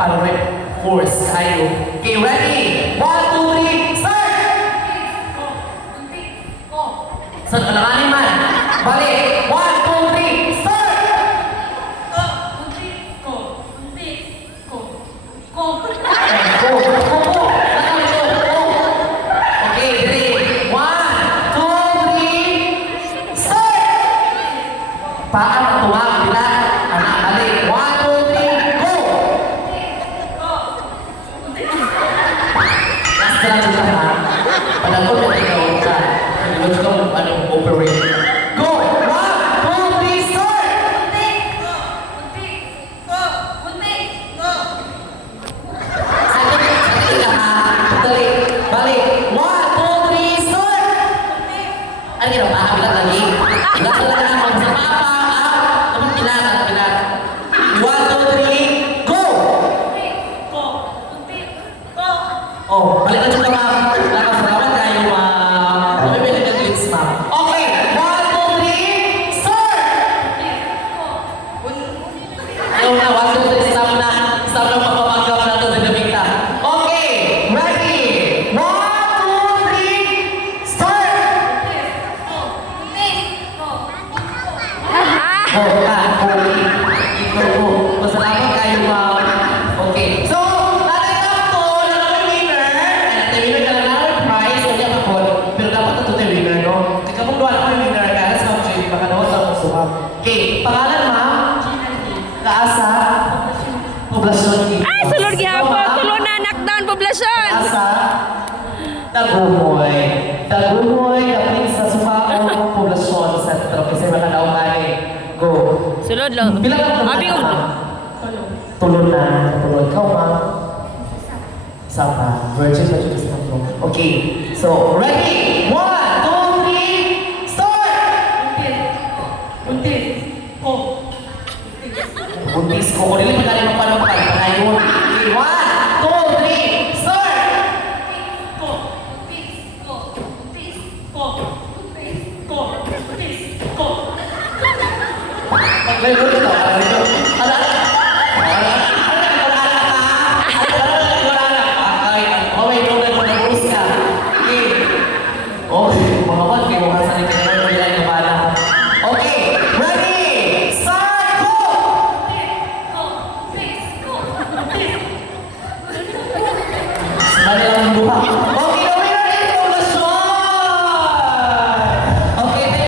ano rin, course kayo. Okay, ready? 1, 2, 3, start! Saan ka langanin man? Balik! 1, 2, 3, start! Okay, ready? 1, 2, 3, start! Paan ang tuwag, bilang. Anak, balik. 1, 2, 3, go! Last lang kita ha. Palagot na ikaw ka. Gusto kong anong operate. Go! 1, 2, 3, start! Sakit ka ha. Balik. Balik. 1, 2, 3, start! Ano ginawa? Kabilang lagi? Bilang sa lahat ng sa papa. Kapag kailangan. 1, 2, 3, go! Oh, balik na dyan ka ma'am. Nakasalamat kayo ma'am. Nabibili ng glitz ma'am. Okay, 1, 2, 3, start! Ayaw na, 1, 2, 3, stop na. Stop na magpapanggap na ito, dinamig na. Okay, ready? 1, 2, 3, start! Go, go. Masalamat kayo ma'am. Okay, so, tatanggap ko na kami winner. At winner ka lang namin prize. Hindi ako po. Pero dapat na ito tayo winner, no? Kaya kapag doon ako yung winner ka, sa mga JD, baka naman sa mga sumam. Okay, pangalan ma'am? Kaasa? Poblasyon. Ay, sulod gihapon. Tulo na knockdown poblasyon. Kaasa? Dagumoy. Dagumoy, kapit sa sumako, poblasyon, sentro. Kasi mga naumani. Go. Sulod lo. Bilang ang Abi ko. tulog na. Tulog. Ikaw ma'am? Isa pa. Virgin pa siya sa tatlo. Okay. So, ready? 1, 2, 3, start! Buntis ko. Kung nila magaling magpanampay. Pangayon. Okay, 1, 2, 3, start! Maglaro ito. Okay, ready, start, go! Balik lang ang buha.